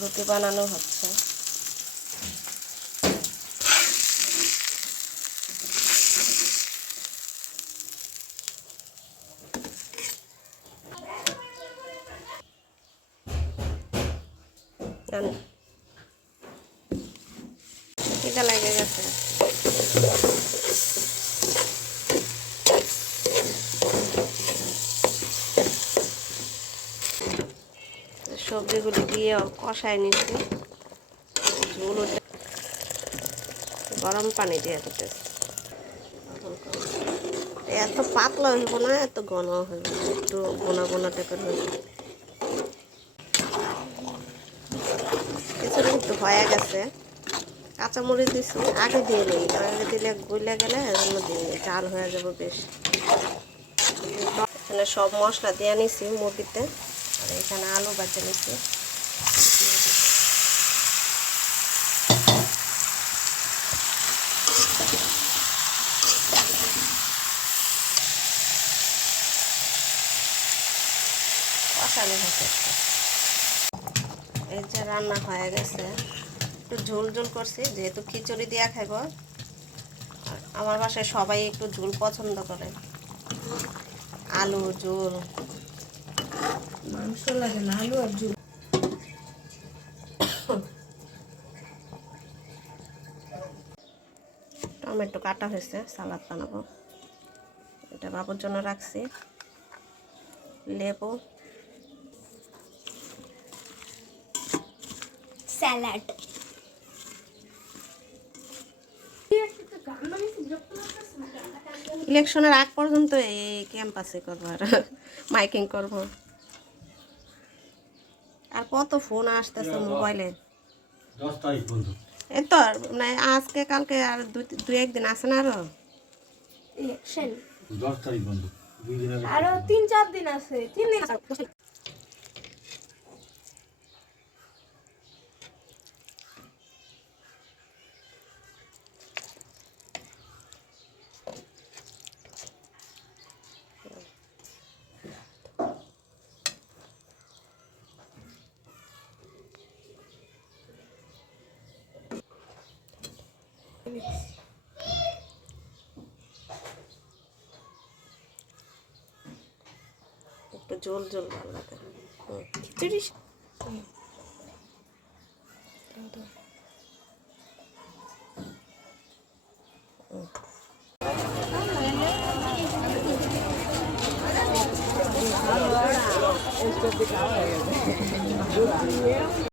রুটি বানানো হচ্ছে। খিদে লেগে গেছে। সবজিগুলি দিয়ে কষায় নিচ্ছি। ঝোল গরম পানি দিয়ে দিতে। এত পাতলা হইব না, এত ঘন হইব না, একটু গোনা গোনা টাইপের হইব। খিচুড়ি কিন্তু হয়ে গেছে। কাঁচামরিচ দিচ্ছি, আগে দিয়ে নিই, আগে দিলে গলে গেলে এজন্য দিয়ে জাল হয়ে যাবে বেশ। এখানে সব মশলা দিয়ে নিছি মুরগিতে, আর এখানে আলু বাজে নিছি। কষানো হচ্ছে। এই যে রান্না হয়ে গেছে, একটু ঝোল ঝোল করছি, যেহেতু খিচুড়ি দিয়ে খাইব। আমার বাসায় সবাই একটু ঝোল পছন্দ করে, আলু ঝোল। মাংস লাগে না, আলু আর ঝোল। টমেটো কাটা হয়েছে, সালাদ বানাবো। এটা বাবুর জন্য রাখছি। লেবু, স্যালাড। ইলেকশনের আগ পর্যন্ত এই ক্যাম্পাসে করবো, আর মাইকিং করবো। আর কত ফোন আসতেছে মোবাইলে। 10 তারিখ বন্ধু। এই তো মানে আজকে কালকে আর দুই একদিন আছে না আরো। ইলেকশন 10 তারিখ বন্ধু, 2 দিন আগে। আরো 3-4 দিন আছে, 3 দিন আছে। একটু ঝোল ঝোল ভালো লাগে। খিচুড়ি